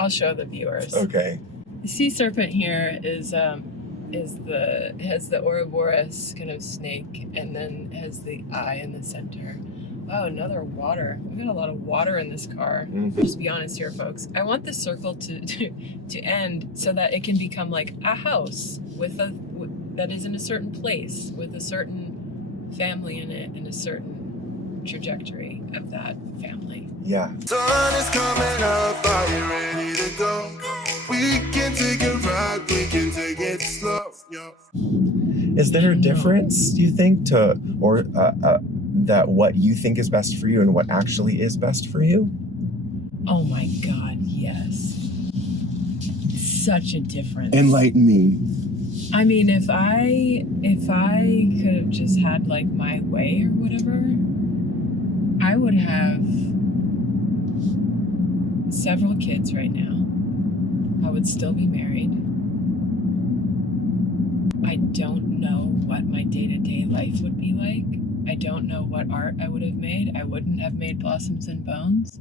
I'll show the viewers. Okay. The sea serpent here has the Ouroboros kind of snake, and then has the eye in the center. Wow, another water. We got a lot of water in this car. Just be honest here, folks. I want the circle to end so that it can become like a house that is in a certain place with a certain family in it and a certain trajectory of that family. Yeah. Sun is coming up, are you ready to go? We can take a ride, we can take it slow. Yo. Is there a difference, do you think, that what you think is best for you and what actually is best for you? Oh my God, yes. Such a difference. Enlighten me. I mean, if I could have just had like my way or whatever, I would have several kids right now. I would still be married. I don't know what my day-to-day life would be like. I don't know what art I would have made. I wouldn't have made Blossoms and Bones.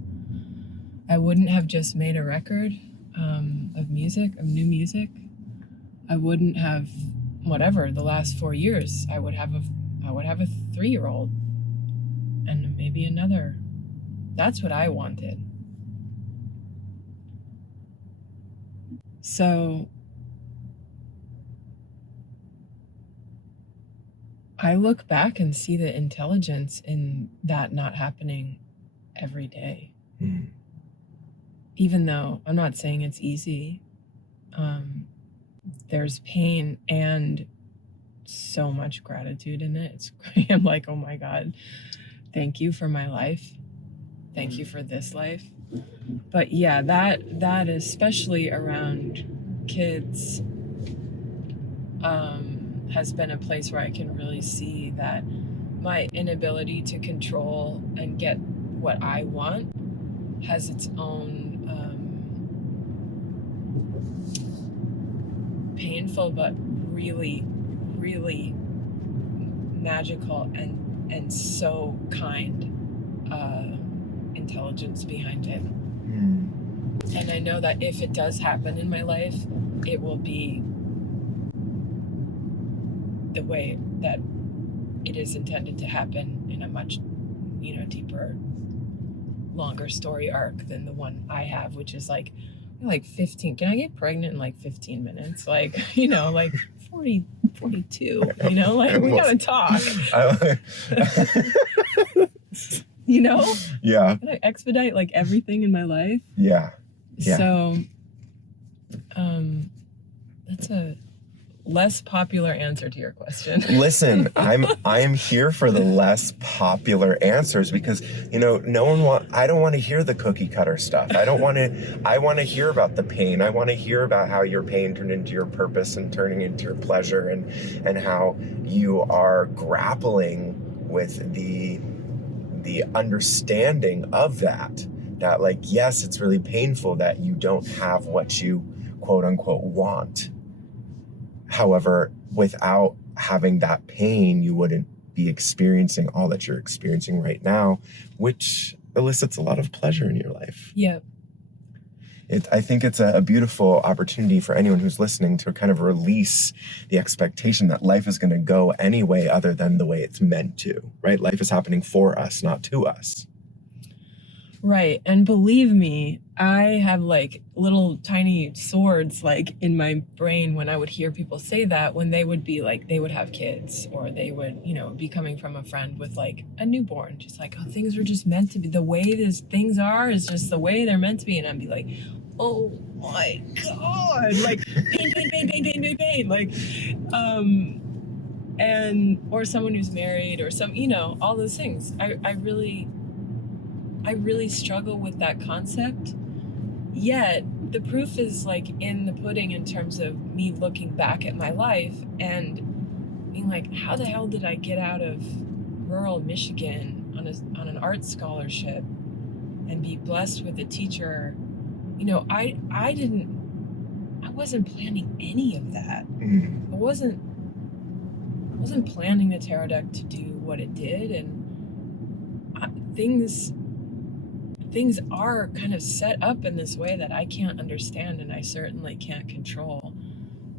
I wouldn't have just made a record of new music. I wouldn't have whatever the last 4 years. I would have a 3-year-old and maybe another. That's what I wanted. So I look back and see the intelligence in that not happening every day. Even though I'm not saying it's easy, there's pain and so much gratitude in it. I'm like, oh my God, thank you for my life. Thank you for this life. But yeah, that especially around kids has been a place where I can really see that my inability to control and get what I want has its own painful but really, really magical and so kind intelligence behind it. And I know that if it does happen in my life, it will be the way that it is intended to happen in a much, deeper, longer story arc than the one I have, which is like 15. Can I get pregnant in like 15 minutes? Like, like 40, 42, like we gotta talk. Yeah. Can I expedite like everything in my life? Yeah. So, that's a less popular answer to your question. Listen, I am here for the less popular answers because, I don't want to hear the cookie cutter stuff. I want to hear about the pain. I want to hear about how your pain turned into your purpose and turning into your pleasure and how you are grappling with the understanding of that like, yes, it's really painful that you don't have what you quote unquote want. However, without having that pain, you wouldn't be experiencing all that you're experiencing right now, which elicits a lot of pleasure in your life. Yep. I think it's a beautiful opportunity for anyone who's listening to kind of release the expectation that life is going to go any way other than the way it's meant to, right? Life is happening for us, not to us. Right. And believe me, I have like little tiny swords like in my brain when I would hear people say that, when they would be like, they would have kids, or they would, be coming from a friend with like a newborn, just like, oh, things are just meant to be. The way things are is just the way they're meant to be. And I'd be like, oh my God, like pain, like, or someone who's married or all those things. I really struggle with that concept, yet the proof is like in the pudding in terms of me looking back at my life and being like, how the hell did I get out of rural Michigan on an art scholarship and be blessed with a teacher? I wasn't planning any of that. I wasn't planning the tarot deck to do what it did, and things things are kind of set up in this way that I can't understand and I certainly can't control.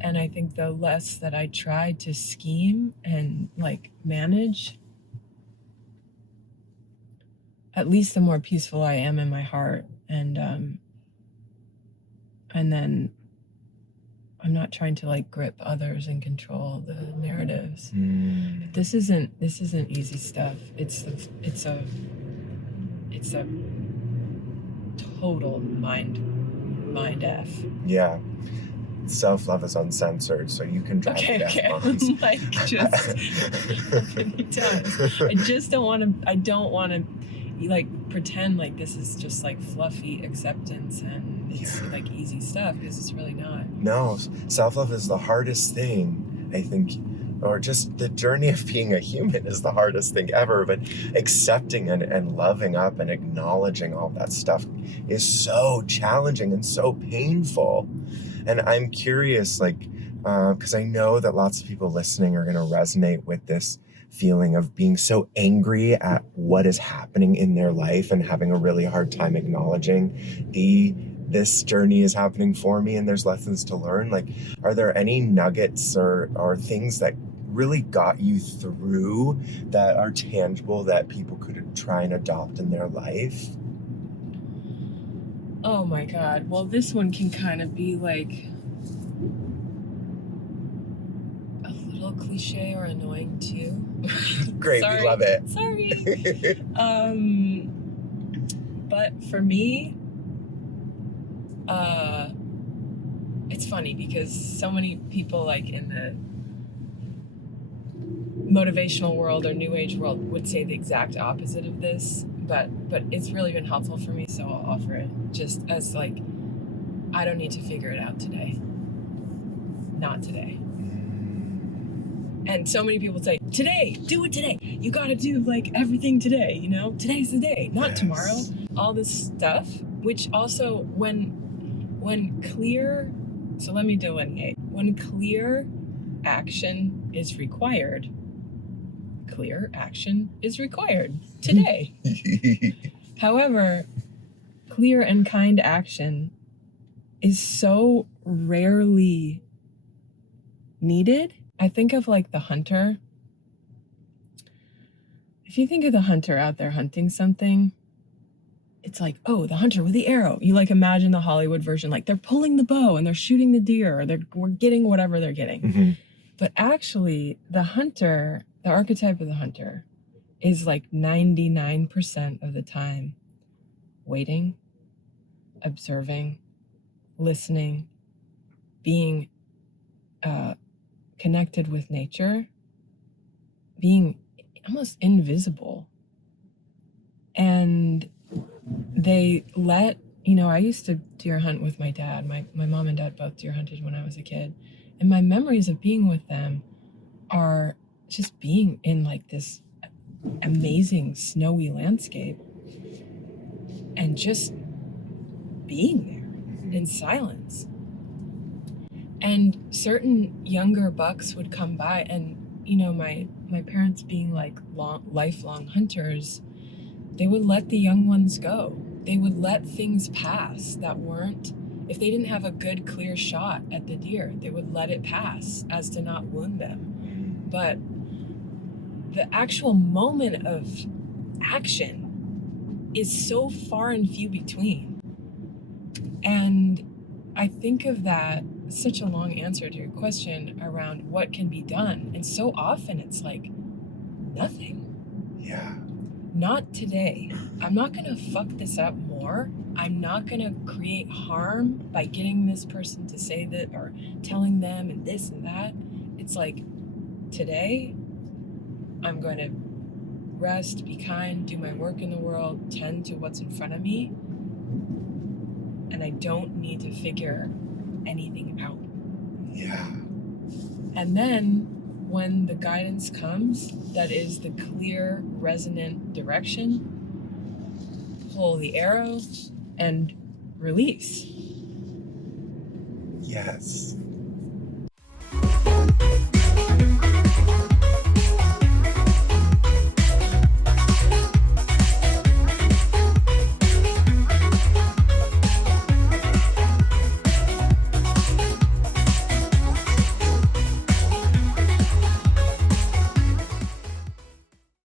And I think the less that I try to scheme and like manage, at least the more peaceful I am in my heart. And then I'm not trying to like grip others and control the narratives. This isn't easy stuff. It's a total mind F. Yeah. Self-love is uncensored, so you can drop the F-bombs. Like, just I just don't want to like pretend like this is just like fluffy acceptance and it's like easy stuff, because it's really not. No, self-love is the hardest thing, I think, or just the journey of being a human is the hardest thing ever, but accepting and loving up and acknowledging all that stuff is so challenging and so painful. And I'm curious, like, because I know that lots of people listening are going to resonate with this feeling of being so angry at what is happening in their life and having a really hard time acknowledging this journey is happening for me and there's lessons to learn. Like, are there any nuggets or things that really got you through that are tangible that people could try and adopt in their life? Oh my God. Well, this one can kind of be like a little cliche or annoying too. Great, Sorry. we love it. Sorry. But for me, it's funny because so many people like in the motivational world or new age world would say the exact opposite of this, but it's really been helpful for me, so I'll offer it just as like, I don't need to figure it out today. Not today. And so many people say, today, do it today. You gotta do like everything today, you know? Today's the day, not tomorrow. All this stuff, which also when clear, so let me delineate. When clear action is required, clear action is required today. However, clear and kind action is so rarely needed. I think of like the hunter. If you think of the hunter out there hunting something, it's like, oh, the hunter with the arrow. You like imagine the Hollywood version, like they're pulling the bow and they're shooting the deer, or we're getting whatever they're getting. Mm-hmm. But actually, the hunter, the archetype of the hunter, is like 99% of the time waiting, observing, listening, being connected with nature, being almost invisible. And they let, I used to deer hunt with my dad. My mom and dad both deer hunted when I was a kid. And my memories of being with them are just being in like this amazing snowy landscape and just being there in silence. And certain younger bucks would come by and, my parents being like lifelong hunters, they would let the young ones go. They would let things pass that weren't, if they didn't have a good, clear shot at the deer, they would let it pass as to not wound them. But the actual moment of action is so far and few between. And I think of that, such a long answer to your question around what can be done. And so often it's like, nothing. Yeah. Not today. I'm not going to fuck this up more. I'm not going to create harm by getting this person to say that or telling them and this and that. It's like, today, I'm going to rest, be kind, do my work in the world, tend to what's in front of me. And I don't need to figure anything out. Yeah. And then when the guidance comes, that is the clear, resonant direction, pull the arrow and release. Yes.